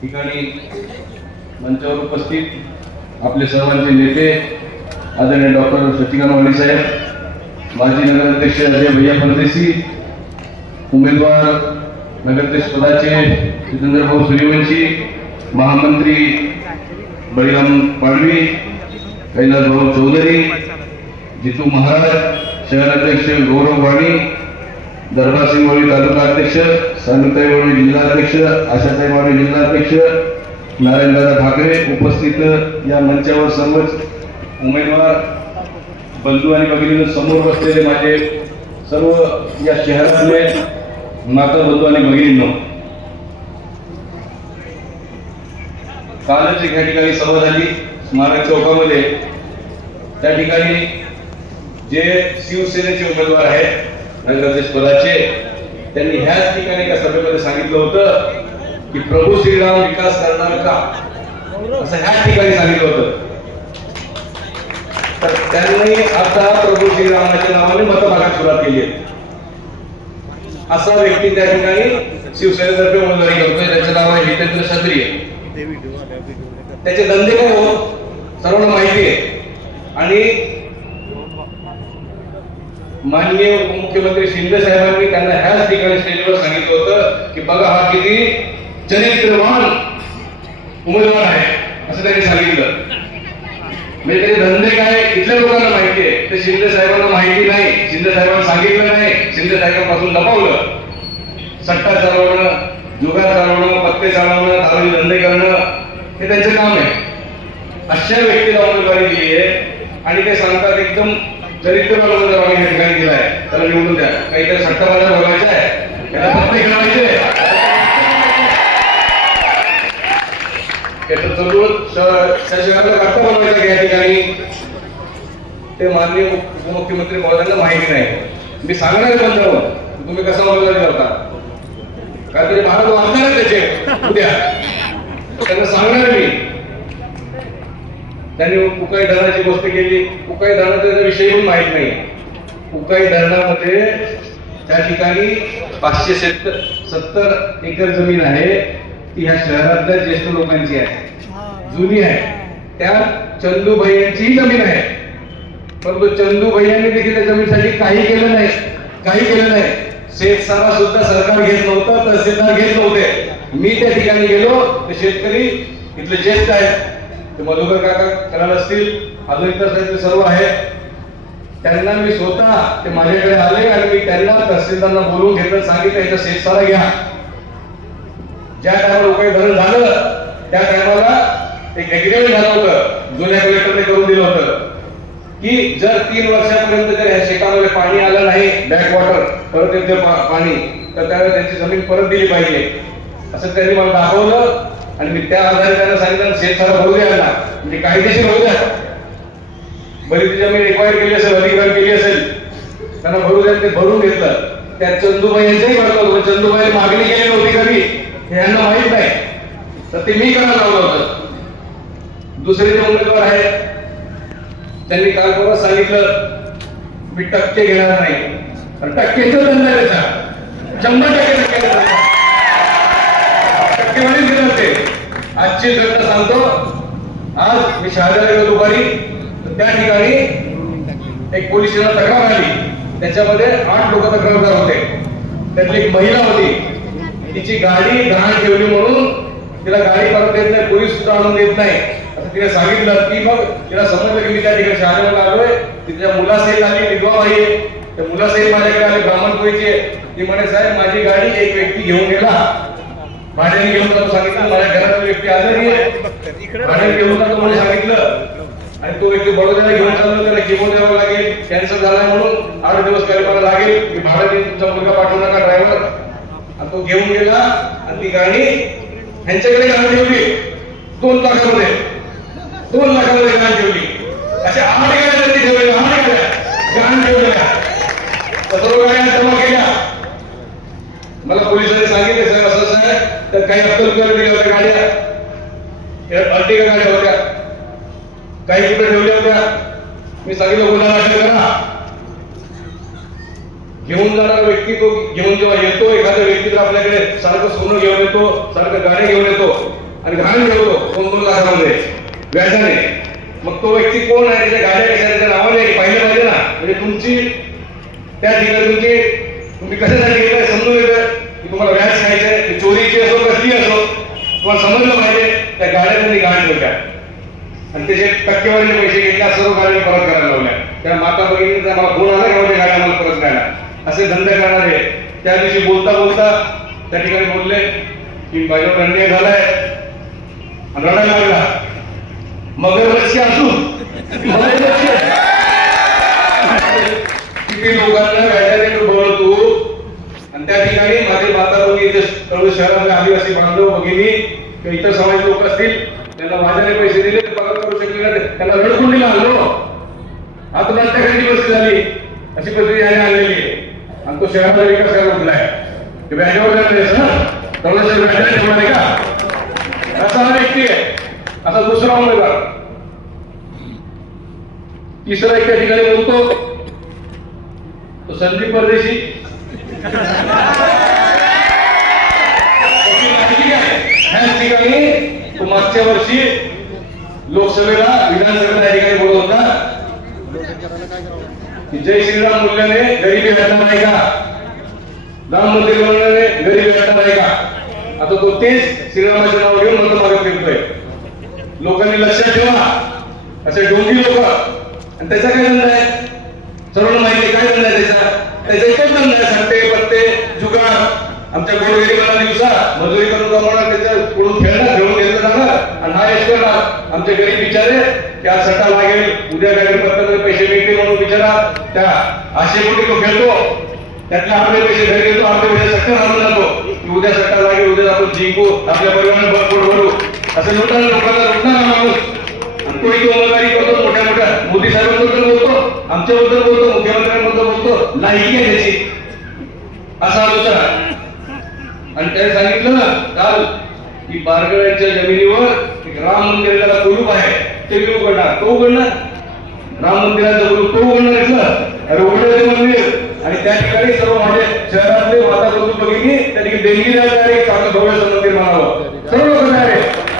ठिकाणी मंचावर उपस्थित आपले सर्वांचे नेते आदरणीय डॉक्टर शशिकांत वाणी साहेब, माजी नगराध्यक्ष अजय भैया परदेशी, उमेदवार नगराध्यक्ष पदाचे जितेंद्र भाऊ सूर्यवंशी, महामंत्री बळीराम पाडवी, कैलास भाऊ चौधरी, जितू महाराज, शहराध्यक्ष गौरव वाणी, दरबार सिंग वाणी तालुका अध्यक्ष, सानुताई वाणी जिल्हाध्यक्ष, आशाताई वाणी जिल्हाध्यक्ष, नारायणदादा ठाकरे, उपस्थित या मंचावर सर्वच उमेदवार बंधू आणि भगिनी, समोर बसलेले माझे सर्व या शहरातले माता बंधू आणि भगिनींनो, कालच या ठिकाणी सभा झाली स्मारक चौकामध्ये. त्या ठिकाणी जे शिवसेनेचे उमेदवार आहेत नगराध्यक्ष पदाचे, त्यांनी ह्याच ठिकाणी एका सभेमध्ये सांगितलं होतं की प्रभू श्रीराम विकास करणार का, असं ह्याच ठिकाणी सांगितलं होतं. तर त्यांनी आता प्रभू श्रीरामाच्या नावाने मतभागात सुरुवात केली आहे. असा व्यक्ती त्या ठिकाणी शिवसेनेतर्फे उमेदवारी करतोय. त्याचं नाव आहे जितेंद्र क्षत्रिय. त्याचे धंदे काय हो सर्वांना माहिती आहे. आणि माननीय उपमुख्यमंत्री शिंदे साहेबांनी त्यांना ह्याच ठिकाणी स्टेजवर सांगितलं होतं की बघा हा किती चरित्रवान उमेदवार आहे, असं त्यांनी सांगितलं. म्हणजे त्याचे धंदे काय इथल्या लोकांना माहिती आहे, ते शिंदे साहेबांना माहिती नाही, शिंदे साहेबांना सांगितलं नाही, शिंदे साहेबांपासून लपवलं. सट्टा चालवणं, जुगार चालवणं, पत्ते चालवणं, दारू धंदे करणं हे त्यांचं काम आहे. अशा व्यक्तीला उमेदवारी दिली आहे आणि ते सांगतात एकदम चरित्रवान उमेदवार या ठिकाणी दिला आहे, त्याला निवडून द्या. काहीतरी सट्टा बाजार बघायचा आहे, त्याला पत्ते खेळायचे, शहराला करता बनवायचं या ठिकाणी. ते माननीय उपमुख्यमंत्री महोदयांना माहिती नाही. मी सांगणार पण जाऊन तुम्ही कसा उमेदवारी करता, काहीतरी भारत वाचणार आहे त्याचे उद्या, त्यांना सांगणार मी. त्यांनी उकाई धरणाची गोष्ट केली. उकाई धरणाचा विषय पण माहित नाही. उकाई धरणामध्ये त्या ठिकाणी 570 एकर जमीन आहे. ती ह्या शहरातल्या ज्येष्ठ लोकांची आहे, जुनी आहे. त्यात चंदू भैयांचीही जमीन आहे, परंतु चंदू भैयांनी देखील त्या जमीनसाठी काही केलं नाही. शेतसारा सुद्धा सरकार घेत नव्हतं, तहसीलदार घेत नव्हते. मी त्या ठिकाणी गेलो, ते शेतकरी इथले ज्येष्ठ आहेत, ते मधुकर काका कराल असतील, अजून इतर सर्व आहेत, त्यांना मी स्वतः ते माझ्याकडे आले आणि मी त्यांना तहसीलदारांना बोलवून घेतलं, सांगितलं याचा शेतसारा घ्या. ज्या टायमाला उकाई धरण झालं त्या टायमाला एक एग्रीमेंट झालं होतं, जुन्या कलेक्टरने करून दिलं होतं की जर 3 वर्षापर्यंत जर या शेतामध्ये पाणी आलं नाही, बॅक वॉटर परत येते पाणी, तर त्यावेळेस त्यांची जमीन परत दिली पाहिजे, असं त्यांनी मला दाखवलं. आणि मी त्या आधारे त्यांना सांगितलं शेतसारा भरू द्या, म्हणजे कायदेशीर भरू द्या. बरीच जमीन एक्वायर केली असेल, अधिग्रहण केली असेल, त्यांना भरू द्या. ते भरून घेतलं. त्या चंदूबाई यांचंही भरलं होतं. चंदूबाई मागणी केली नव्हती कधी, हे यांना माहित नाही, तर ते मी करायला लावलं होतं. दुसरे जे उमेदवार आहेत त्यांनी काल परवा सांगितलं मी टक्के घेणार नाही. टक्केचं धंदा त्याचा 100% टक्केवारीच घेणार ते. आजची घटना सांगतो. आज मी शहाद्याला गेलो दुपारी, तर त्या ठिकाणी एक पोलीस स्टेशनला तक्रार आली. त्याच्यामध्ये 8 लोक तक्रारदार होते. त्यातली एक महिला होती, तिची गाडी गहाण ठेवली म्हणून तिला गाडी परत देत नाही, पोलीस सुद्धा आणून देत नाही असं तिने सांगितलं. की मग तिला समजलं की मी त्या ठिकाणी शहाद्याला आलोय. तिच्या मुलासहित आली, विधवा बाई आहे, त्या मुलासहित माझ्याकडे आली, ब्राह्मणपुरीची. ती म्हणे साहेब माझी गाडी एक व्यक्ती घेऊन गेला, भाड्याने घेऊन जातो सांगितलं. माझ्या घरातली व्यक्ती आजारी आहे, भाड्याने घेऊन जातो म्हणून सांगितलं. आणि तो व्यक्ती बडोद्याला घेऊन चाललो, त्याला किमो द्यावं लागेल, कॅन्सर झाला म्हणून 8 दिवस करायला लागेल, की भाडं देऊन तुमचा मुलगा पाठवू नका ड्रायव्हर. आणि तो घेऊन गेला आणि ती गाडी ह्यांच्याकडे गाडी ठेवली 2 लाखामध्ये. 2 लाखामध्ये गाडी ठेवली. अशा 8 गाड्या त्यांनी ठेवल्या, 8 गाड्या गाडी ठेवल्या, सर्व गाड्या जमा केल्या. मला पोलिसांनी सांगितलं साहेब असं आहे, तर काही अक्कल दिल्या होत्या गाड्या, अर्टिगा गाड्या होत्या, काही कुठे ठेवल्या होत्या. मी सांगितलं गुन्हा दाखल करा. घेऊन जाणारा व्यक्ती तो घेऊन जेव्हा येतो, एखाद्या व्यक्ती तर आपल्याकडे सारखं सोनं घेऊन येतो, सारखं गाडी घेऊन येतो आणि घाण घेऊन येतो 2-2 लाखामध्ये व्याजाने. मग तो व्यक्ती कोण आहे, त्याच्या गाड्या कशा, त्याच्या नावाने पाहिलं पाहिजे ना. म्हणजे तुमची त्या ठिकाणी तुम्ही कशासाठी घेताय समजून येतं की तुम्हाला व्याज खायचंय, चोरीची असो कसली असो, तुम्हाला समजलं पाहिजे. त्या गाड्या त्यांनी घाण ठेवल्या आणि त्याचे टक्केवारीने पैसे घेतल्या, सर्व गाड्या परत करायला लावल्या. त्या माता भगिनीचा मला फोन आला की माझ्या गाड्या मला परत करायला. असे धंदे करणारे त्या दिवशी बोलता बोलता त्या ठिकाणी बोलले की माझ्यावर अन्याय झालाय आणि रडायला लागला. मगरमच्छ असू किती लोकांना व्याजाने बोलतो. आणि त्या ठिकाणी माझे माता भगिनी तळोजा शहरातल्या आदिवासी बांधव भगिनी किंवा इतर समाज लोक असतील, त्यांना व्याजाने पैसे दिले, परत करू शकले नाही, त्यांना रडकुंडीला आणलो. आत्महत्याची परिस्थिती झाली, अशी परिस्थिती याने आणलेली आहे. आणि तो शहराचा विकास करायला उठलाय. ते व्याजावर जाणार ना, तळोजा शहर व्याजाने ठेवणार आहे का? असा हा व्यक्ती आहे. असा दुसरा उमेदवार. तिसरा एक त्या ठिकाणी बोलतो तो संदीप परदेशी. ह्याच ठिकाणी तो मागच्या वर्षी लोकसभेला विधानसभेला या ठिकाणी बोलत होता की जय श्रीराम मूल्याने गरिबी हटणार आहे का, राम मंदिर बनवण्याने गरिबी हटणार आहे का. आता तो तेच श्रीरामाचे नाव घेऊन मत मागत फिरतोय. लोकांनी लक्षात ठेवा, असे डोंगी लोक. आणि त्याचा काय धंदा आहे, सर्वांना माहिती काय धंदा आहे त्याचा एकच धंदा आहे, सट्टे पत्ते जुगार. आमच्या गोरगरिबांना दिवसा मजुरी करून कमवणार, त्याच्या कोणून खेळणार, घेऊन घेतलं जाणार आणि हा यश करणार. आमचे गरीब बिचारे त्या सट्टा लागेल, उद्या काहीतरी पत्त्यामध्ये पैसे मिळते म्हणून बिचारा त्या आशेपोटी तो खेळतो. त्यातले आपले पैसे घरी घेतो, आपले पैसे सट्टा राहून जातो की उद्या सट्टा लागेल, उद्या आपण जिंकू, आपल्या परिवाराने भरपूर भरू. असं लोकांना लुटणारा माणूस. आणि तो इथे उमेदवारी करतो, मोठ्या मोठ्या मोदी साहेबांबद्दल बोलतो, आमच्याबद्दल बोलतो, मुख्यमंत्र्यांबद्दल बोलतो. लायकी आहे त्याची. असा दुसरा. आणि त्याने सांगितलं ना काल की बारगळ्यांच्या जमिनीवर एक राम मंदिराला कुलूप आहे, ते मी उघडणार. तो उघडणार राम मंदिराचं कुलूप, तो उघडणार इथलं. अरे उघडायचं मंदिर. आणि त्या ठिकाणी सर्व माझे शहरातले माता बंधू भगिनी त्या ठिकाणी देणगी द्यायला चांगलं भव्य मंदिर म्हणावं. सर्व लोक आहे.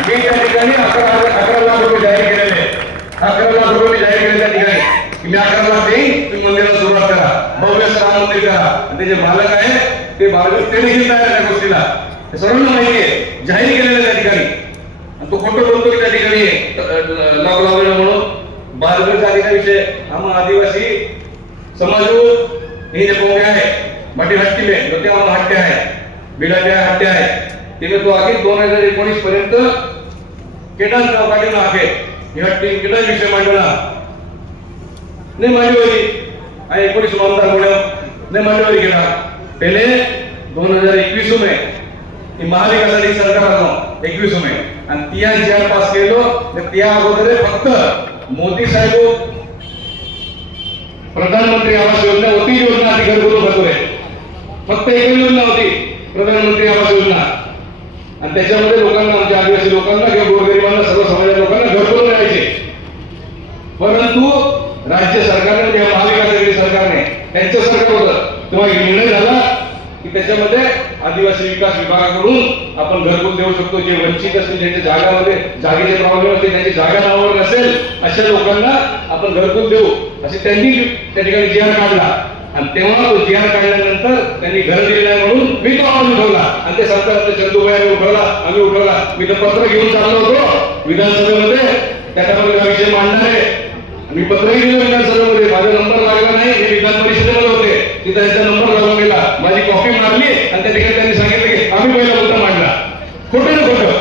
मी त्या ठिकाणी 11 लाख रुपये जाहीर केलेले. 11 लाख रुपये जाहीर केले त्या ठिकाणी. मी 11 लाख देईन, तुम्ही मंदिराला सुरुवात करा, भव्य राम मंदिर करा. आणि त्याचे मालक आहे ते बारगळ, ते देखील तयार त्या गोष्टीला. सर्वांना माहिती आहे, जाहीर केलेलं त्या ठिकाणी. आणि तो खोटं बोलतो की त्या ठिकाणी लाव लावलेलं म्हणून. बारगळच्या अधिकारीविषयी हम आदिवासी समाज हे जे पोंगे आहे मटी हट्टी में तो त्या हट्टे आहे, बिलाच्या हट्टे आहे. तिने तो आधी 2019 पर्यंत केटान काढून आहे ही हट्टी केटा विषय मांडला नाही मांडवली. आणि 19 आमदार म्हणून नाही मांडवली गेला. पहिले 2021 में महाविकास आघाडी सरकार आलो 21 में आणि त्या ज्या पास केलो त्या अगोदर फक्त मोदी साहेब प्रधानमंत्री आवास योजना होती, योजना ती घरकुल बसवले. फक्त एक योजना होती प्रधानमंत्री आवास योजना. आणि त्याच्यामध्ये लोकांना, आमच्या आदिवासी लोकांना किंवा गोरगरिबांना, सर्व समाजाच्या लोकांना घरकुल मिळायचे. परंतु राज्य सरकारने किंवा महाविकास आघाडी सरकारने त्यांचं सरकार होतं तेव्हा निर्णय झाला की त्याच्यामध्ये आदिवासी विकास विभागाकडून आपण घरकुल देऊ शकतो. जे वंचित असतील, ज्यांच्या जागामध्ये जागेचे प्रॉब्लेम असतील, त्यांची जागा नावावर नसेल, अशा लोकांना आपण घरकुल देऊ असे त्यांनी त्या ठिकाणी जी आर काढला. आणि तेव्हा तो जी आर काढल्यानंतर त्यांनी घर दिले नाही म्हणून मी तो आवाज उठवला. आणि ते सरकार चंदूबाई उठवला, आम्ही उठवला. मी तर पत्र घेऊन चाललो होतो विधानसभेमध्ये, त्याच्यामध्ये हा विषय मांडणार आहे. मी पत्रही दिलं विधानसभेमध्ये, माझा नंबर लागला नाही. हे विधान परिषदेमध्ये होते, तिथं त्यांचा नंबर लागून गेला. माझी कॉपी मारली आणि त्या ठिकाणी त्यांनी सांगितलं की आम्ही पहिला मुद्दा मांडला. खोटं ना खोटं.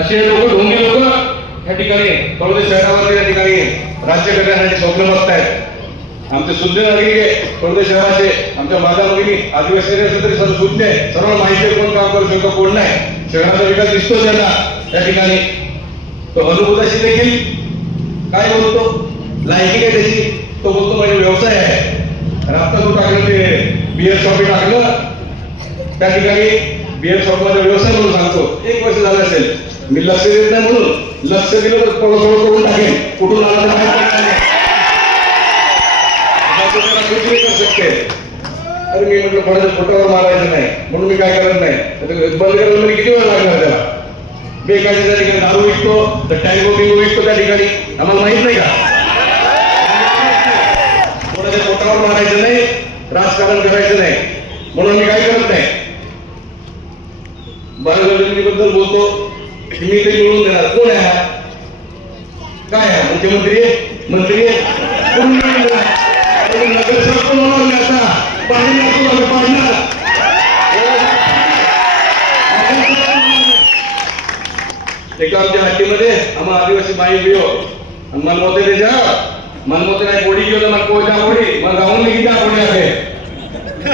असे लोक, ढोंगी लोक या ठिकाणी तळोजा शहरामध्ये या ठिकाणी राज्य करण्यासाठी स्वप्न बघतायत. आमचे शुद्ध नागरिक आहे तळोजा शहराचे, आमच्या माता भगिनी आदिवासी असले तरी सर्व शुद्ध आहे. सर्व माहिती आहे कोण काम करू शकतो कोण नाही. शहराचा विकास दिसतो त्यांना त्या ठिकाणी. तो अनुभूताशी देखील काय बोलतो, लायकी काय त्याची, तो बोलतो माझे व्यवसाय आहे. आता तो टाकलं ते बिअर शॉपी टाकलं त्या ठिकाणी, बिअर शॉप मध्ये व्यवसाय म्हणून सांगतो. 1 वर्ष झालं असेल, मी लक्ष देत नाही म्हणून लक्ष दिलं तर थोडं थोडं करून टाकेन. कुठून आला तर टक्के. अरे मी म्हटलं कोणाच्या पोटावर मारायचं नाही म्हणून मी काय करत नाही. बंद करायला म्हणजे किती वेळ लागणार त्याला. बेकायदा त्या ठिकाणी दारू विकतो तर टँगो बिंगो विकतो त्या ठिकाणी, आम्हाला माहित नाही का. कोणाच्या पोटावर मारायचं नाही, राजकारण करायचं नाही म्हणून मी काय करत नाही. बाळगंधर्वांबद्दल बोलतो की मी ते मिळवून देणार. कोण आहे हा? काय आहे? मुख्यमंत्री मंत्री नगरसेवक कोण होणार मी आता पाडणार. एका आमच्या हट्टीमध्ये आम्हा आदिवासी बाई बियो मनमोते त्याच्या मनमोते नाही कोडी घेऊ मग कोच्या कोडी मग गाऊन निघी त्या कोडी आहे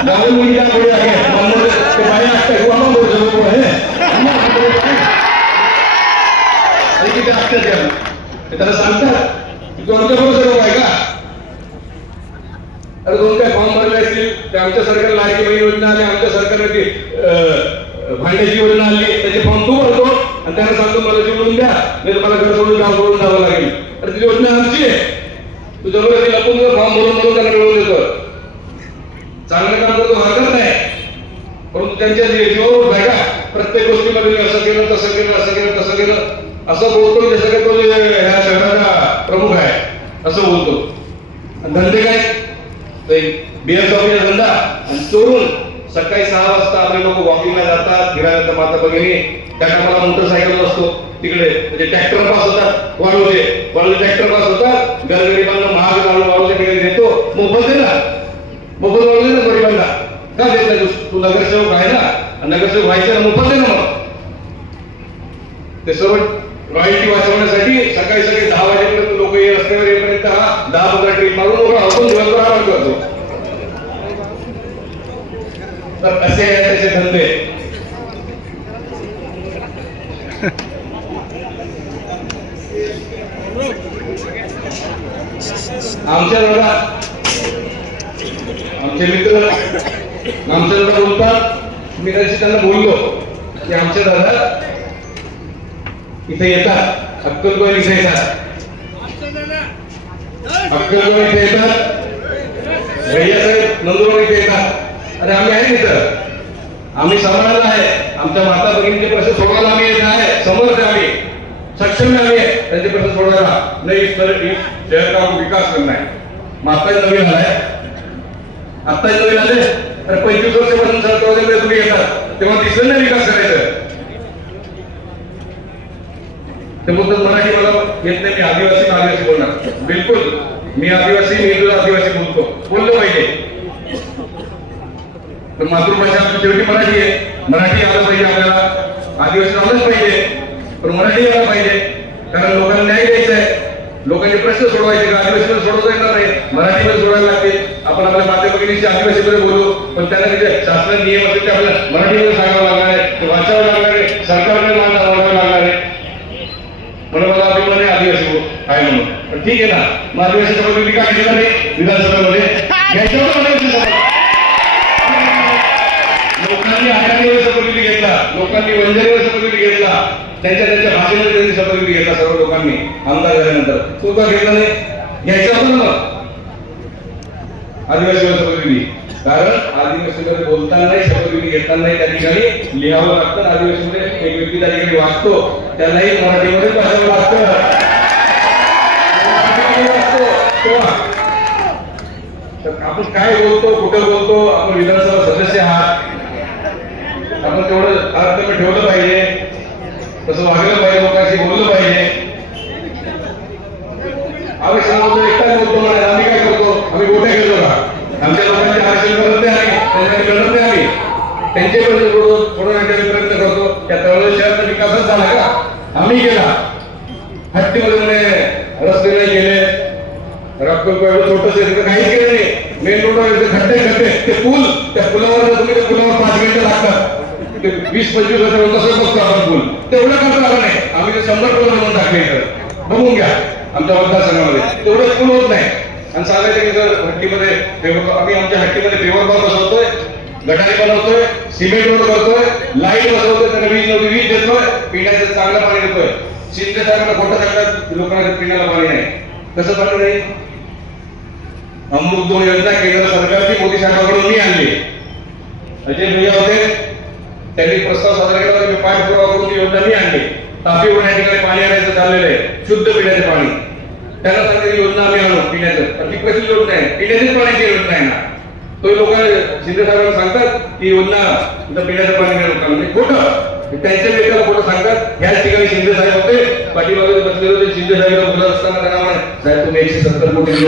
गाऊन निघी त्या कोडी आहे मनमोते ते बाई असते कोण बोलतो सगळं आहे किती असते त्याला सांगतात की तू आमच्याबरोबर सर्व आहे का. अरे दोन काय फॉर्म भरले असतील ते आमच्या सरकारला लाडकी बहीण योजना आली, आमच्या सरकारने ती भांड्याची योजना आली, त्याचे फॉर्म तू भरतो आणि त्यांना सांगतो मला मिळून द्या नाही तर मला घर सोडून गाव सोडून जावं लागेल. अरे ती योजना आमची आहे, तू जबरदस्ती लपून फॉर्म भरून त्यांना मिळवून देतो. चांगलं काम करतो हरकत नाही, परंतु त्यांच्या जीवावर आहे का प्रत्येक गोष्टीमध्ये असं केलं तसं केलं असं केलं तसं केलं असं बोलतो जसं काही तो ह्या शहराचा प्रमुख आहे असं बोलतो. धंदे काय बिअर शॉपीचा धंदा आणि चोरून सकाळी 6 वाजता आपले लोक वॉकिंगला जातात, फिरायला जातात. माता भगिनी त्या टायमाला मोटरसायकल असतो तिकडे म्हणजे ट्रॅक्टर पास होतात वाळूचे ट्रॅक्टर पास होतात. गरगरिबांना महाग वाळूच्या ठिकाणी देतो मोफत दे ना मोफत वाळू दे ना गरिबांना. का देत नाही तू नगरसेवक आहे ना नगरसेवक व्हायचे ना मोफत दे ना. मग ते सर्व रॉयल्टी वाचवण्यासाठी सकाळी 10 वाजेपर्यंत लोक रस्त्यावर येईपर्यंत हा 10-15 ट्रिप मारून मोकळा होतो दिवसभर आराम करतो. तर असे आहे त्याचे धंदे. आमच्या दादा आमचे मित्र आमच्या दादा बोलतात. मी त्यांना बोललो की आमच्या दादा इथे येतात अक्कलकोट इथे येतात अक्कलकोट इथे येतात भैयासाहेब नंदुरबार इथे येतात. अरे आम्ही आहे तिथं, आम्ही सांभाळायला आहे. आमच्या माता भगिनीचे प्रश्न सोडवायला आम्ही येत आहे. समर्थ आम्ही सक्षम आम्ही आहे त्यांचे प्रश्न सोडवायला. नाही तर शहर का विकास करणार आहे. मग आत्ताच नवीन आलाय आत्ताच नवीन आले. अरे 25 वर्षापासून सरकारमध्ये तुम्ही येतात तेव्हा दिसलं नाही विकास करायचं. ते बोलतात मराठी मला येत नाही, मी आदिवासी बोलणार. बिलकुल मी आदिवासी मी तुला आदिवासी बोललं पाहिजे. पण मातृभाषा आपली शेवटी मराठी आहे. मराठी आलं पाहिजे आपल्याला, आदिवासी आलंच पाहिजे पण मराठी आलं पाहिजे. कारण लोकांना न्याय द्यायचा आहे, लोकांचे प्रश्न सोडवायचे. आदिवासीमध्ये सोडवता येणार नाही, मराठीमध्ये सोडवायला लागते. आपण आपल्या माता भगिनीशी आदिवासीमध्ये बोलू पण त्यांना तिथे शासनाचे नियम असते ते आपल्याला मराठीमध्ये सांगावं लागणार आहे, वाचावं लागणार आहे, सरकारने वाचावं लागणार आहे. म्हणून मला अभिमान आहे आदिवासी आहे म्हणून. पण ठीक आहे ना, मग आदिवासी शपथविधी का घेतला नाही विधानसभेमध्ये लोकांनी आघाडीवर शपथविधी घेतला, लोकांनी वंजारीवर शपथविधी घेतला, त्यांच्या भाषेमध्ये त्यांनी शपथविधी घेतला. सर्व लोकांनी आमदार झाल्यानंतर तो का घेतला नाही घ्यायचा होता ना आदिवासीवर शपथविधी. कारण आदिवासीमध्ये बोलताना शपथविधी घेताना त्या ठिकाणी लिहावं लागतं. आदिवासीमध्ये एक व्यक्ती त्या ठिकाणी वाचतो त्यालाही मराठीमध्ये भाषावं लागतं. आपण काय बोलतो कुठं बोलतो, आपण विधानसभा सदस्य आहात, आपण तेवढं तारतम्य ठेवलं पाहिजे, तसं वागलं पाहिजे, लोकांशी बोललं पाहिजे. आम्ही सांगतो एकटाच बोलतो म्हणा, आम्ही काय करतो आम्ही गोट्या घेतो का आमच्या लोकांचे आरक्षण करत नाही आम्ही त्यांच्याकडे लढत नाही आम्ही त्यांचे सोडवण्याचा प्रयत्न करतो. त्या तळोजा शहराचा विकासच झाला का आम्ही केला. हट्टीमध्ये रस्ते नाही केले, एवढं छोटस काहीच केलं नाही. मेन रोड खड्डे ते पूल, त्या पुलावर तुम्ही त्या पुलावर 5 मिनिटं लागतात. 20-25 वर्ष कसं बघतो आपण पूल तेवढं करता आलं नाही. आम्ही ते 100 पुल म्हणून टाकले इथं बघून घ्या आमच्या मतदारसंघामध्ये तेवढं पूल होत नाही. आणि सांगायचं की जर हट्टीमध्ये आम्ही आमच्या हट्टीमध्ये पेवर बाग बसवतोय, गटारी बनवतोय, सिमेंट रोड करतोय, लाईट बसवतोय, त्यांना वीज देतोय, पिण्याचं चांगलं पाणी देतोय. शिंदे साहेबांना खोटं सांगतात लोकांना पिण्याला पाणी नाही. कसं पाणी नाही अमृत 2 योजना केंद्र सरकारची मोदी सरकारकडून मी आणली. अजय भैया होते, त्यांनी प्रस्ताव सादर केला, मी पाठपुरावा करून ती योजना मी आणली. तापी होण्या ठिकाणी पाणी आणायचं चाललेलं आहे, शुद्ध पिण्याचे पाणी. त्यांना सांगितलं योजना आम्ही आणू पिण्याचं. ती कसली योजना आहे? पिण्याचीच पाण्याची योजना आहे ना. तो लोक शिंदे साहेबांना सांगतात की योजना पिण्याचं पाणी मिळेल लोकांना. खोटं, त्यांच्या लेखाला खोटं सांगतात. याच ठिकाणी शिंदे साहेब होते, पाठीमागे बसलेले होते. शिंदे साहेब बोलत असताना त्यांना म्हणे, साहेब तुम्ही 170 कोटी दिले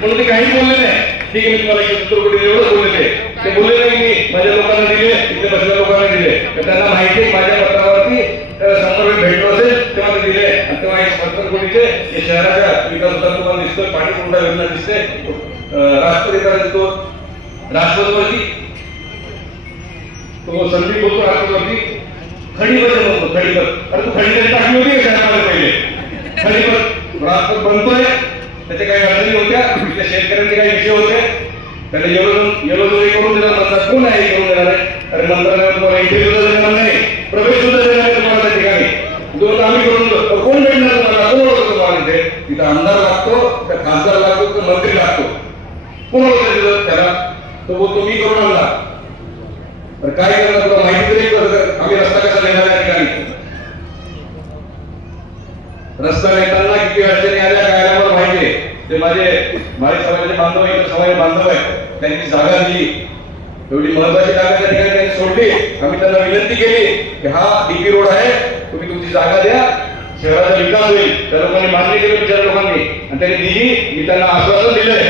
म्हणून ते काही बोलले नाही. ठीक आहे, मी तुम्हाला 170 कोटी एवढं बोलले. ते बोलले नाही मी माझ्या लोकांना दिले, इथे बसलेल्या लोकांना दिले. तर त्यांना माहिती आहे माझ्या पत्रावरती समोर भेटलो असेल तेव्हा ते दिले. आणि तेव्हा 170 कोटीचे हे शहराच्या विकासाला तुम्हाला दिसतं, पाणी पुरवठा योजना दिसते, राष्ट्रपतीकडे दिसतो, राष्ट्रपतीवरती तो संदीप बोलतो, राष्ट्रपती खडीपत म्हणतो, खडीपत. अरे तू खडीपत टाकली होती का शहरामध्ये पहिले? खडीपत राष्ट्रपत बनतोय, त्याच्या काही अडचणी होत्या, तिथल्या शेतकऱ्यांचे काही विषय होते. त्याने येलोजोरी करून देणार म्हणतात. कोण आहे करून देणार आहे? अरे मंत्रालयात तुम्हाला एंट्री सुद्धा देणार नाही, प्रवेश सुद्धा देणार नाही तुम्हाला त्या ठिकाणी. दोन आम्ही करून देतो, कोण भेटणार तुम्हाला? कोण ओळखतो तुम्हाला? इथे तिथं आमदार लागतो, त्या खासदार लागतो, तर मंत्री लागतो. कोण ओळखतो त्याला? तो बोलतो मी करून आणला. तर काय करणार तुला माहिती तरी आम्ही रस्ता कसा नेणार त्या ठिकाणी? रस्ता नेताना किती अडचणी आल्या काय आल्या मला माहिती आहे. ते माझे समाजाचे बांधव आहे, समाज बांधव आहे, त्यांची जागा दिली, एवढी महत्वाची जागा त्या ठिकाणी त्यांनी सोडली. आम्ही त्यांना विनंती केली की हा डीपी रोड आहे, तुम्ही तुमची जागा द्या, शहराचा विकास होईल. त्या लोकांनी मान्य केलं, बिचार लोकांनी, आणि त्यांनी दिली. मी त्यांना आश्वासन दिलंय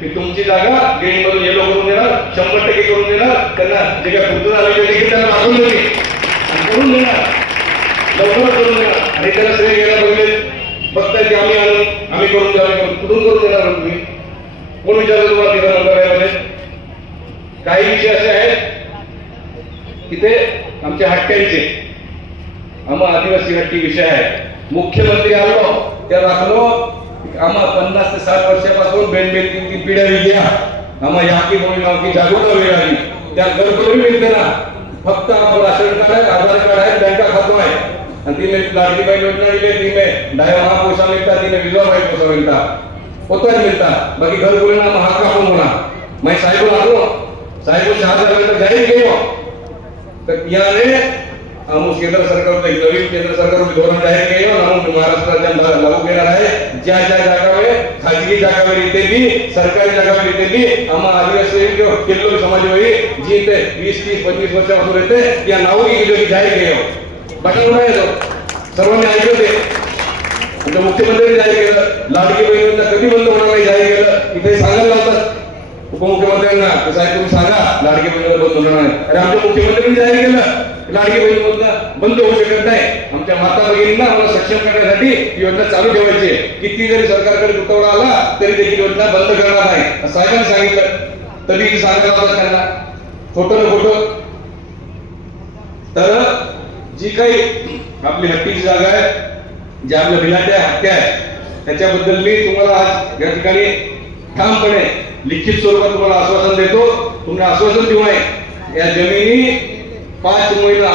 की तुमची जागा गेटमधून येलो करून देणार, 100% करून देणार. त्यांना जे काय पुढे झालं ते देखील त्यांना दाखवून देते आणि करून देणार, लवकरच करून देणार. आणि त्याला श्रेय घ्यायला बघले फक्त की आम्ही आणून आम्ही करून द्यावे, कुठून करून देणार तुम्ही? कोण विचारलं तुम्हाला तिथं मंत्रालयामध्ये? काही विषय असे आहेत की ते आमच्या हट्ट्यांचे, आम्हा आदिवासी हट्टी विषय आहे. मुख्यमंत्री आलो त्या दाखलो आम्हा 50 ते 60 वर्षापासून बेन 3 पिढ्या वेगळ्या आम्हा याकी म्हणून नाव की जागरूकता वेळ आली. त्या घरकुल मिळते ना, फक्त आम्हाला राशन कार्ड आहे, आधार कार्ड आहे, बँका खातो आहे. आणि तिने लाडकी बहीण योजना दिली, तिने 10 महापोषा मिळतात, तिने विधवा बाई पोषा मिळतात, पोताच मिळतात. बाकी घरकुलींना महाग कापून म्हणा. मैं साहेब लागलो, साहेब 6,000 जाहीर केलो. तर याने केंद्र सरकारचं एक नवीन केंद्र सरकारचं धोरण जाहीर केलं म्हणून महाराष्ट्राच्या लागू केणार आहे. ज्या ज्या जागावर खाजगी जागावर येते बी, सरकारी जागावर येते बी, आम्हा आदिवासी किल्लो समाजावरी जी ते 20, 30, 25 वर्षापासून येते या नाव जाहीर केलं. बटन येतो सर्वांनी ऐकलं ते. मुख्यमंत्र्यांनी जाहीर केलं. लाडकी बहीण कधी बंद होणार नाही जाहीर केलं. इथे सांगायला लावतात उपमुख्यमंत्र्यांना, साहेब तुम्ही सांगा लाडकी बहीण बंद होणार नाही. अरे आमच्या मुख्यमंत्र्यांनी जाहीर केलं लाडकी बहीण बंद होऊ शकत नाही. आमच्या माता भगिनींना आम्हाला सक्षम करण्यासाठी योजना चालू ठेवायची. किती जरी सरकारकडे तुटवडा आला तरी देखील योजना बंद करणार नाही साहेबांनी सांगितलं. तरी सांगायला लावतात त्यांना, खोटं ना खोटं. तर जी काही आपली हट्टीची जागा आहे, ज्या आपल्या विलाट्या हत्या आहे, त्याच्याबद्दल मी तुम्हाला आज या ठिकाणी ठामपणे लिखित स्वरूपात तुम्हाला आश्वासन देतो. तुम्हाला आश्वासन देऊ आहे या जमिनी 5 महीना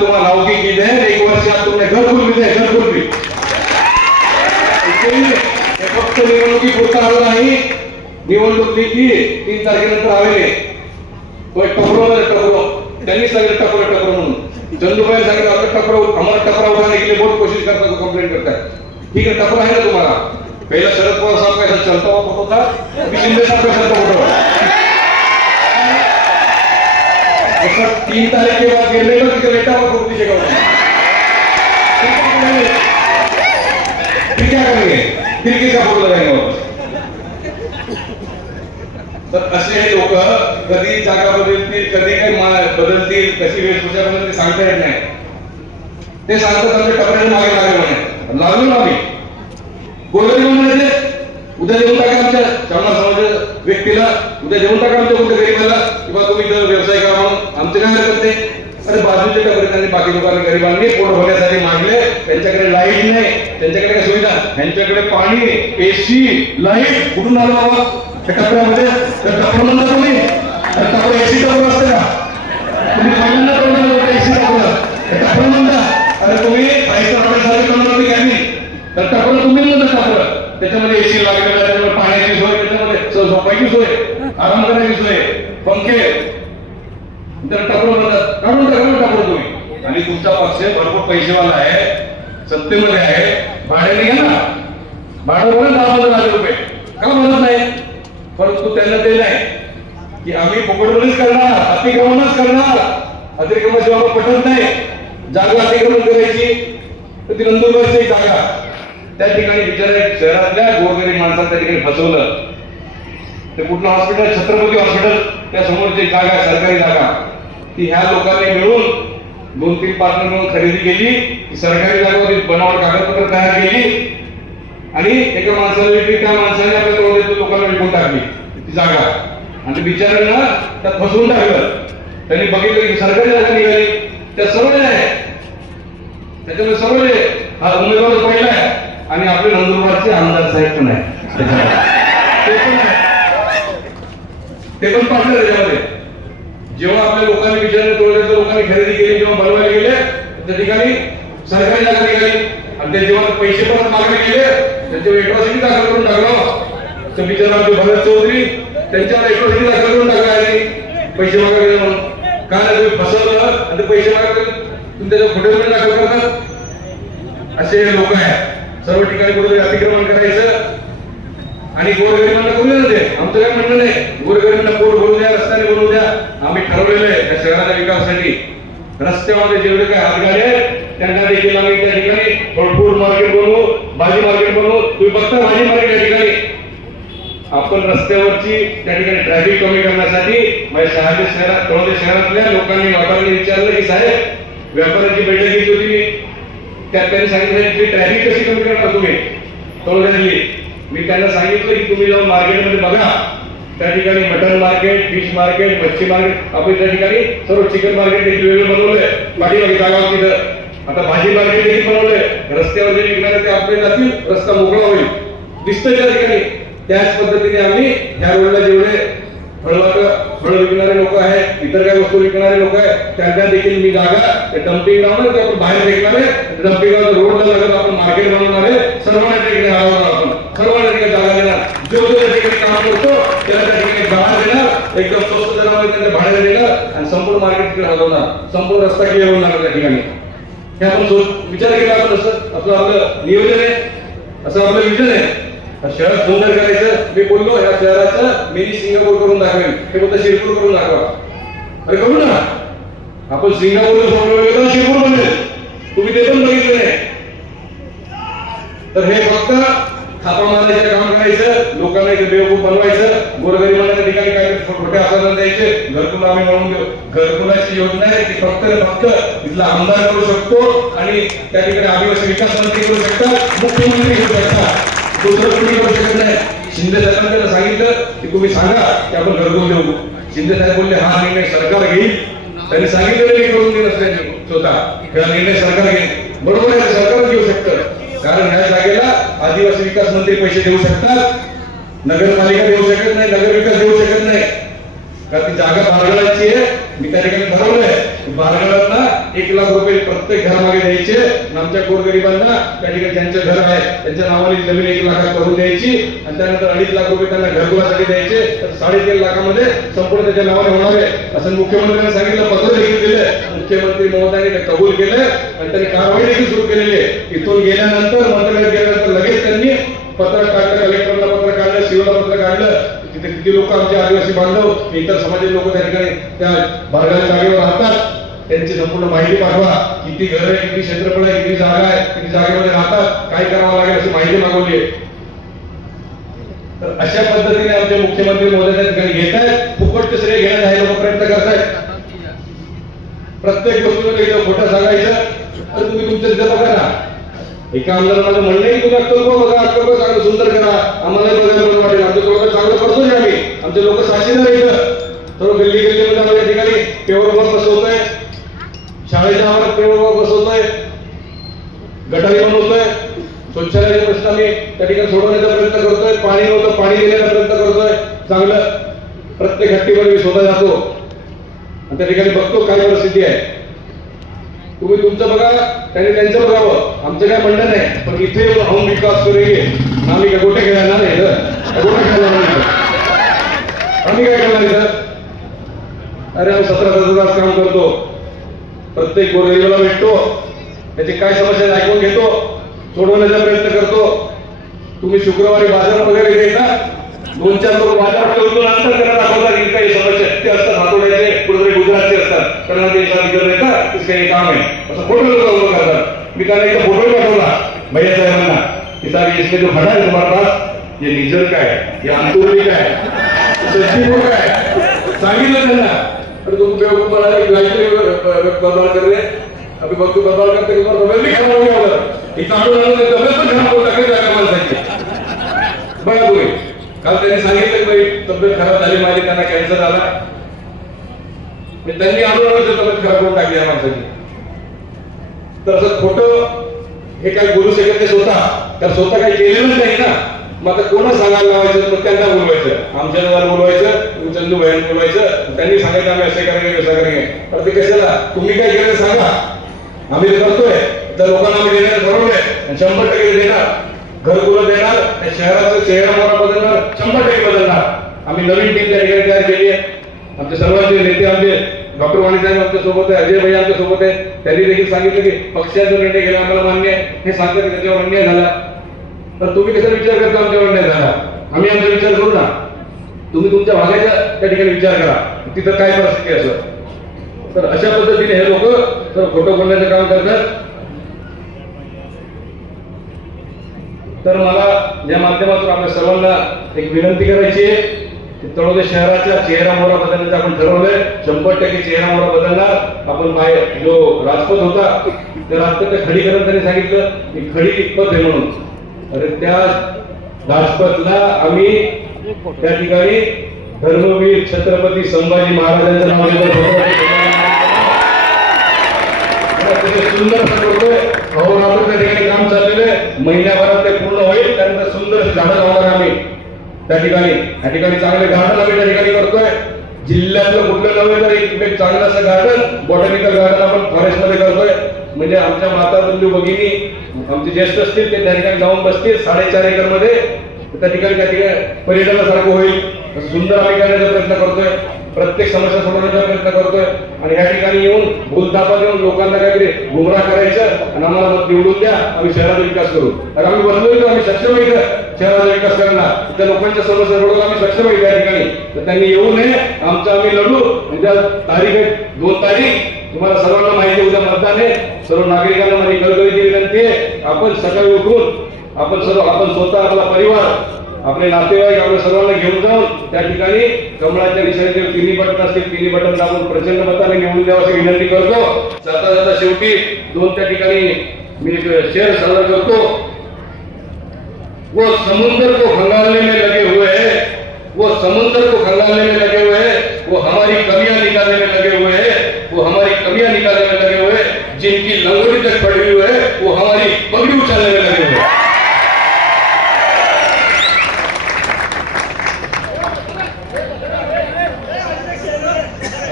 तुम्हाला नावकी की है, 1 वर्षात तुमने घरकुल मिले, घरकुल भी. फक्त निवडणुकी पुरता आलं नाही. निवडणूक नीती 3 तारखेनंतर आलेले तो एक टपरो त्यांनी सांगितलं टपरो म्हणून. चंदूबाई सांगितलं आपलं आम्हाला टपरा उठाने के लिए बहुत कोशिश करता तो कंप्लेंट करताय. ठीक है, टपरा है ना तुम्हाला. पहिला शरद पवार साहब का चलता हुआ फोटो था, अभी शिंदे साहब का चलता फोटो है. 3 तारीख के बाद गिरने का किसी बेटा को रोक दीजिएगा. फिर क्या करेंगे? फिर किसका फोटो लगाएंगे वापस? तर असे हे लोक कधी जागा बदलतील, कधी काही बदलतील, कशी वेशभूषा बदलतील सांगता येत नाही. ते सांगतात आमच्या टपऱ्याने मागे लागले म्हणे. लागलो ना आम्ही गोरगरीब म्हणायचे, उद्या देऊन टाका आमच्या चावणार समाजाच्या व्यक्तीला, उद्या देऊन टाका आमच्या कोणत्या गरीबाला, किंवा तुम्ही जर व्यवसाय करा म्हणून. आमचे काय हरकत नाही. अरे बाजूच्या टपऱ्यांनी बाकी लोकांनी गरिबांनी पोट भरण्यासाठी मागले, त्यांच्याकडे लाईट नाही, त्यांच्याकडे काय सुविधा ह्यांच्याकडे पाणी, एसी, लाईट कुठून आलं बाबा त्या टपऱ्यामध्ये? त्या टपरं म्हणता तुम्ही? त्या टपरं एसी टपरं असते का? तुम्ही पहिल्यांदा टपरं एसी टपरं त्या टपरं म्हणता? अरे तुम्ही 5 स्टार हॉटेल करणार होते काय नाही? तर टपरं तुम्ही म्हणता टपरं. त्याच्यामध्ये एसी लागलेलं, त्याच्यामध्ये पाण्याची सोय, त्याच्यामध्ये झोपायची सोय, आराम करायची सोय, पंखे, तर टपरं म्हणतात. काढून टाका टपरं तुम्ही. आणि तुमचा पक्ष भरपूर पैसेवाला आहे, सत्तेमध्ये आहे, भाड्याने घ्या ना, भाडं भरून 10-15 लाख रुपये का म्हणत नाही? परंतु त्यांना ते नाही की आम्ही फुकटमध्येच करणार, अतिक्रमणच करणार. अतिक्रमणाशिवाय आम्हाला पटत नाही. जागा अतिक्रमण करायची तर ती नंदुरबारची एक जागा, त्या ठिकाणी बिचारा शहरातल्या गोरगरीब माणसाला त्या ठिकाणी फसवलं. ते कुठलं हॉस्पिटल? छत्रपती हॉस्पिटल, त्या समोरची जागा, सरकारी जागा, ती ह्या लोकांनी मिळून 2-3 पार्टनर म्हणून खरेदी केली. ती सरकारी जागेवर बनावट कागदपत्र तयार केली आणि एका माणसाला विकली, त्या माणसाने आपल्या लोकांना विकून टाकली ती जागा आणि बिचाऱ्यांना त्यात फसवून टाकलं. त्यांनी बघितलं की सरकारी जागा निघाली, त्या सरळ आहे, त्याच्यामुळे सरळ हा उमेदवार पहिला आहे आणि आपले नंदुरबारचे आमदार साहेब पण आहे, ते पण पाडलं त्याच्यामध्ये. जेव्हा आपल्या लोकांनी विचारलं, तोडल्याचं लोकांनी खरेदी केली, जेव्हा बनवायला गेले त्या ठिकाणी सरकारी जागा निघाली आणि ते जेव्हा पैसे पण मागणे गेले त्यांच्यावर एट्रॉसिटी दाखल करून टाकलं. तर बिचारा आमचे भरत चौधरी त्यांच्यावर एट्रॉसिटी दाखल करून टाकला पैसे मागायला गेले म्हणून. का नाही? तुम्ही फसवलं आणि ते पैसे मागायला तुम्ही त्याच्यावर खोटे दाखल करतात. असे लोक आहेत. सर्व ठिकाणी कुठेतरी अतिक्रमण करायचं आणि गोरगरिबांना करू द्या. ते आमचं काय म्हणणं नाही, गोरगरिबांना पोट भरू द्या, रस्त्याने बनवू द्या. आम्ही ठरवलेलं आहे त्या शहराच्या विकासासाठी रस्त्यामध्ये जेवढे काही हातगाडी आहेत त्यांना देखील आम्ही त्या ठिकाणी फूड मार्केट बनवू, भाजी मार्केट बनवू. तुम्ही बघता भाजी मार्केट या ठिकाणी आपण रस्त्यावरची त्या ठिकाणी ट्रॅफिक कमी करण्यासाठी शहरात कळवते शहरातल्या लोकांनी व्यापाऱ्यांनी विचारलं की साहेब व्यापाऱ्यांची बैठक घेतली होती मी, त्यात त्यांनी सांगितलं की ट्रॅफिक कशी कमी करणार तुम्ही कळवली. मी त्यांना सांगितलं की तुम्ही जाऊन मार्केटमध्ये बघा, त्या ठिकाणी मटन मार्केट, फिश मार्केट, मच्छी मार्केट, आपण त्या ठिकाणी सर्व चिकन मार्केट देखील वेगळं बनवलंय. पाठीमागे जागा तिथं आता भाजी मार्केट देखील बनवलंय. रस्त्यावर जे निघणारे ते आपले जातील, रस्ता मोकळा होईल, दिसतंय त्या ठिकाणी. त्याच पद्धतीने आम्ही ह्या रोडला जेवढे फळ विकणारे लोक आहेत, इतर काही वस्तू विकणारे लोक आहेत, त्यांना देखील मी जागा डम्पिंग ग्राउंड आपण बाहेर फेकणार आहे. डम्पिंग ग्राउंड रोडला लागत आपण मार्केट बनवणार आहे. सर्वांना ठिकाणी हलवणार, आपण सर्वांना ठिकाणी जागा देणार. जो त्या ठिकाणी काम करतो त्याला त्या ठिकाणी भाडं देणार, एकदम स्वस्त दरामध्ये त्यांना भाडे देणार आणि संपूर्ण मार्केट तिकडे हलवणार, संपूर्ण रस्ता क्लिअर होणार त्या ठिकाणी. हे आपण विचार केला आपण. असं आपलं नियोजन आहे, असं आपलं विजन आहे. शहर सुंदर करायचं. मी बोललो या शहराचं मिनी सिंगापूर करून दाखवेल, हे बोलतं शिरपूर करून दाखवा. अरे करू ना, आपण सिंगापूर सोडलं शिरपूर बनेल. तुम्ही ते पण बघितलं नाही. तर हे फक्त थापा मारण्याचं काम करायचं, लोकांना इथे बेवकूफ बनवायचं, गोरगरिबांना त्या ठिकाणी काही छोटे आश्वासन द्यायचे. घरकुल आम्ही म्हणून देऊ. घरकुलाची योजना आहे ती फक्त इथला आमदार करू शकतो आणि त्या ठिकाणी आदिवासी विकास मंत्री करू शकतात, मुख्यमंत्री करू शकतात, दुसरं कुणी करू शकत नाही. शिंदे साहेबांनी त्यांना सांगितलं की तुम्ही सांगा की आपण घरकुल देऊ. शिंदे साहेब बोलले हा निर्णय सरकार घेईल. त्यांनी सांगितलेलं मी करून देईल असल्याने स्वतः हा निर्णय सरकार घेईल. बरोबर आहे, सरकार घेऊ शकतं. कारण ह्या जागेला आदिवासी विकास मंत्री पैसे देऊ शकतात, नगरपालिका देऊ शकत नाही, नगर विकास देऊ शकत नाही. कारण ती जागा बारगळाची आहे. मी त्या ठिकाणी ठरवलंय बारगळांना 1 लाख रुपये प्रत्येक घरामागे द्यायचे. आमच्या गोरगरिबांना त्या ठिकाणी ज्यांचं घर आहे त्यांच्या नावाने जमीन 1 लाखात करून द्यायची आणि त्यानंतर 2.5 लाख रुपये त्यांना घरकुलासाठी द्यायचे. तर 3.5 लाखामध्ये संपूर्ण त्याच्या नावाने होणार आहे असं मुख्यमंत्र्यांनी सांगितलं. पत्र देखील दिलंय. मुख्यमंत्री महोदयांनी ते कबूल केलं आणि त्यांनी कारवाई देखील सुरू केलेली आहे. इथून गेल्यानंतर मंत्रालयात गेल्यानंतर लगेच त्यांनी पत्र काढलं, कलेक्टरला पत्र काढलं, सीओला पत्र काढलं. तिथे किती लोक आमचे आदिवासी बांधव, इतर समाजाचे लोक त्या ठिकाणी त्या बारगाव जागेवर राहतात, त्यांची संपूर्ण माहिती पाठवा. किती घर आहे, किती क्षेत्रफळ आहे, किती जागा आहे, किती जागेमध्ये राहतात, काय करावं लागेल अशी माहिती मागवली आहे. तर अशा पद्धतीने आमचे मुख्यमंत्री महोदय त्या ठिकाणी घेत आहेत. फुकटचे श्रेय घेण्याचा हे लोक प्रयत्न करतायत. प्रत्येक गोष्टीमध्ये खोटं सांगायचं. तर तुम्ही तुमच्या तिथे बघा ना. एका आमदार माझं म्हणणं आहे तुम्ही अक्कलकोट बघा, अक्कलकोट चांगलं सुंदर करा, आम्हालाही बघायला बरं वाटेल. आमचं थोडं चांगलं करतोय आम्ही, आमचे लोक साक्षीदार येतं. सर्व गल्ली गल्लीमध्ये आम्ही या ठिकाणी पेवरबाग बसवतोय, शाळेच्या आवारात पेवरबाग बसवतोय, गटारी बनवतोय, शौचालयाचे प्रश्न आम्ही त्या ठिकाणी सोडवण्याचा प्रयत्न करतोय. पाणी नव्हतं, पाणी देण्याचा प्रयत्न करतोय. चांगलं प्रत्येक हट्टीमध्ये मी स्वतः जातो आणि त्या ठिकाणी बघतो काय परिस्थिती आहे. तुम्ही तुमचं बघा, त्यांनी त्यांचं बघावं, आमचं काय म्हणणं नाही. पण इथे हम विकास करेंगे, आम्ही काय गोटे खेळणार नाही, गोटे खेळणार नाही. आम्ही काय करणार इथं? अरे आम्ही 17 तास काम करतो, प्रत्येक गोरगरिबाला भेटतो, त्याची काय समस्या ऐकून घेतो, सोडवण्याचा प्रयत्न करतो. तुम्ही शुक्रवारी बाजार वगैरे घेता, 2-4 लोक बाजार करून नंतर त्यांना दाखवतात की काही समस्या ते असतात, हातोड्याचे कुठेतरी गुजरातचे असतात, त्यांना ते विचार नाही का की काही काम आहे असं खोटं लोक उभं करतात. मी त्यांना एकदा फोटो पाठवला भैया साहेबांना की साहेब इसमें जो खड़ा है तुम्हारे पास ये निजर का है, ये अंतुर्ली का है, सच्ची का है, सांगितलं त्यांना. अरे तुम बेवकूफ बना बर्बाद कर रहे अभी वक्त बर्बाद करते तब्येत भी खराब हो गया होगा. तब्येत पण खराब होऊ टाकली जागा माणसाची. बघा तुम्ही, काल त्यांनी सांगितलं की तब्येत खराब झाली माझी, त्यांना कॅन्सर आला. त्यांनी आंदोलन तब्येत खराब करून टाकली या माणसाची. तर असं खोटं हे काय बोलू शकत ते स्वतः, तर स्वतः काही केलेलंच नाही ना. मग आता कोणा सांगायला लावायचं, मग त्यांना बोलवायचं, आमच्या नावाला बोलवायचं, चंदू भाई बोलवायचं, त्यांनी सांगायचं आम्ही असे करेंगे असं करेंगे. तर ते कशाला? तुम्ही काय केलं सांगा, आम्ही ते करतोय. तर लोकांना आम्ही देणार ठरवलंय, 100% देणार, घरकुलं देणार, त्या शहराचा चेहरा मोहरा बदलणार, 100% बदलणार. आम्ही नवीन टीम त्या ठिकाणी तयार केली आहे. आमचे सर्वांचे नेते, आमचे डॉक्टर वाणी साहेब आमच्या सोबत आहे, अजय भाई आमच्या सोबत आहे. त्यांनी देखील सांगितलं की पक्षाचा जो निर्णय घेतला आम्हाला मान्य आहे. हे सांगतात की त्याच्यावर अन्याय झाला, तर तुम्ही कसा विचार करता आमच्यावर अन्याय झाला? आम्ही आमचा विचार करू ना, तुम्ही तुमच्या भागाचा त्या ठिकाणी विचार करा, तिथं काय परिस्थिती असं. तर अशा पद्धतीने हे लोक तर खोटं बोलण्याचं काम करतात. तर मला या माध्यमातून आपल्या सर्वांना एक विनंती करायची आहे की तळोदा शहराच्या चेहरा मोहरा बदलण्याचं आपण ठरवलंय. 100% चेहरा मोहरा बदलणार. आपण बाहेर जो राजपथ होता त्या राजपथ खडीकरण त्यांनी सांगितलं की खडी पथ आहे म्हणून. अरे त्या राजपथला आम्ही त्या ठिकाणी धर्मवीर छत्रपती संभाजी महाराजांचं नाव घेतो. सुंदर करतोय, अहोरात्र त्या ठिकाणी काम चाललेलं आहे. महिन्याभरात ते पूर्ण होईल. त्यानंतर सुंदर झाडं लावणार आम्ही त्या ठिकाणी. त्या ठिकाणी चांगले गार्डन आम्ही त्या ठिकाणी करतोय. जिल्ह्यातलं कुठलं नव्हे तर एक चांगलं असं गार्डन, बॉटॅनिकल गार्डन आपण फॉरेस्ट मध्ये करतोय. म्हणजे आमच्या माता बंधू भगिनी आमचे ज्येष्ठ असतील ते त्या ठिकाणी जाऊन बसतील 4.5 एकर मध्ये. त्या ठिकाणी पर्यटनासारखं होईल. सुंदर आम्ही करण्याचा प्रयत्न करतोय. प्रत्येक समस्या सोडवण्याचा प्रयत्न करतोय. आणि या ठिकाणी येऊन भूलथापा देऊन लोकांना काहीतरी गुमराह करायचं आणि आम्हाला मत निवडून द्या, आम्ही शहराचा विकास करू. तर आम्ही बनलोय, आम्ही सक्षम आहे शहराचा विकास करायला. त्या लोकांच्या समस्या सोडवून आम्ही सक्षम आहे त्या ठिकाणी. तर त्यांनी येऊ नये, आमचं आम्ही लढू. उद्या तारीख आहे 2 तारीख. तुम्हाला सर्वांना माहिती, उद्या मतदान आहे. सर्व नागरिकांना माझी कळकळीची विनंती आहे, आपण सकाळी उठून आपण स्वतः, आपला परिवार, आपले नातेवाईक, आपल्या सर्वांना घेऊन जाऊन त्या ठिकाणी कमळाच्या निशाणीचे 3 बटन असतील, 3 बटन दाबून प्रचंड मताने निवडून द्यावं अशी विनंती करतो. जाता जाता शेवटी 2 त्या ठिकाणी मी शेअर सादर करतो. वो समुद्र को खंगालने में लगे हुए हैं, वो समुद्र को खंगालने में लगे हुए हैं, वो हमारी कमियां निकालने में लगे हुए हैं, वो हमारी कमियां निकालने में लगे हुए हैं. जिनकी लंगोटी तक पड़ी हुई है वो हमारी पगड़ी उछालने में लगे हुए हैं.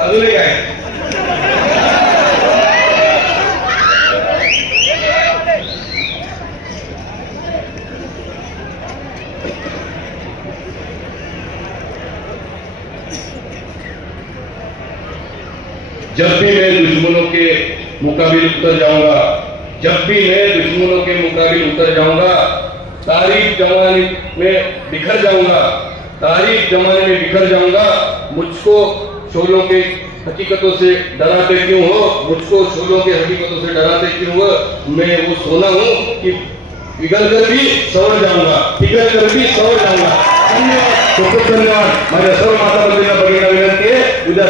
अजूनही काय जब भी मैं दुश्मनों के मुकाबिल उतर जाऊंगा, जब भी मैं दुश्मनों के मुकाबिल उतर जाऊंगा, तारीख जमाने में बिखर जाऊंगा, तारीख जमाने में बिखर जाऊंगा. मुझको शोलों के हकीकतों से डराते क्यों हो, मुझको शोलों के हकीकतों से डराते क्यों हो. मैं वो सोना हूं कि पिघल कर भी सवर जाऊंगा, पिघल कर भी सवर जाऊंगा. धन्यवाद, खूप खूप धन्यवाद. माझ्या सर्व माता भगिनींना विनंती आहे, उद्या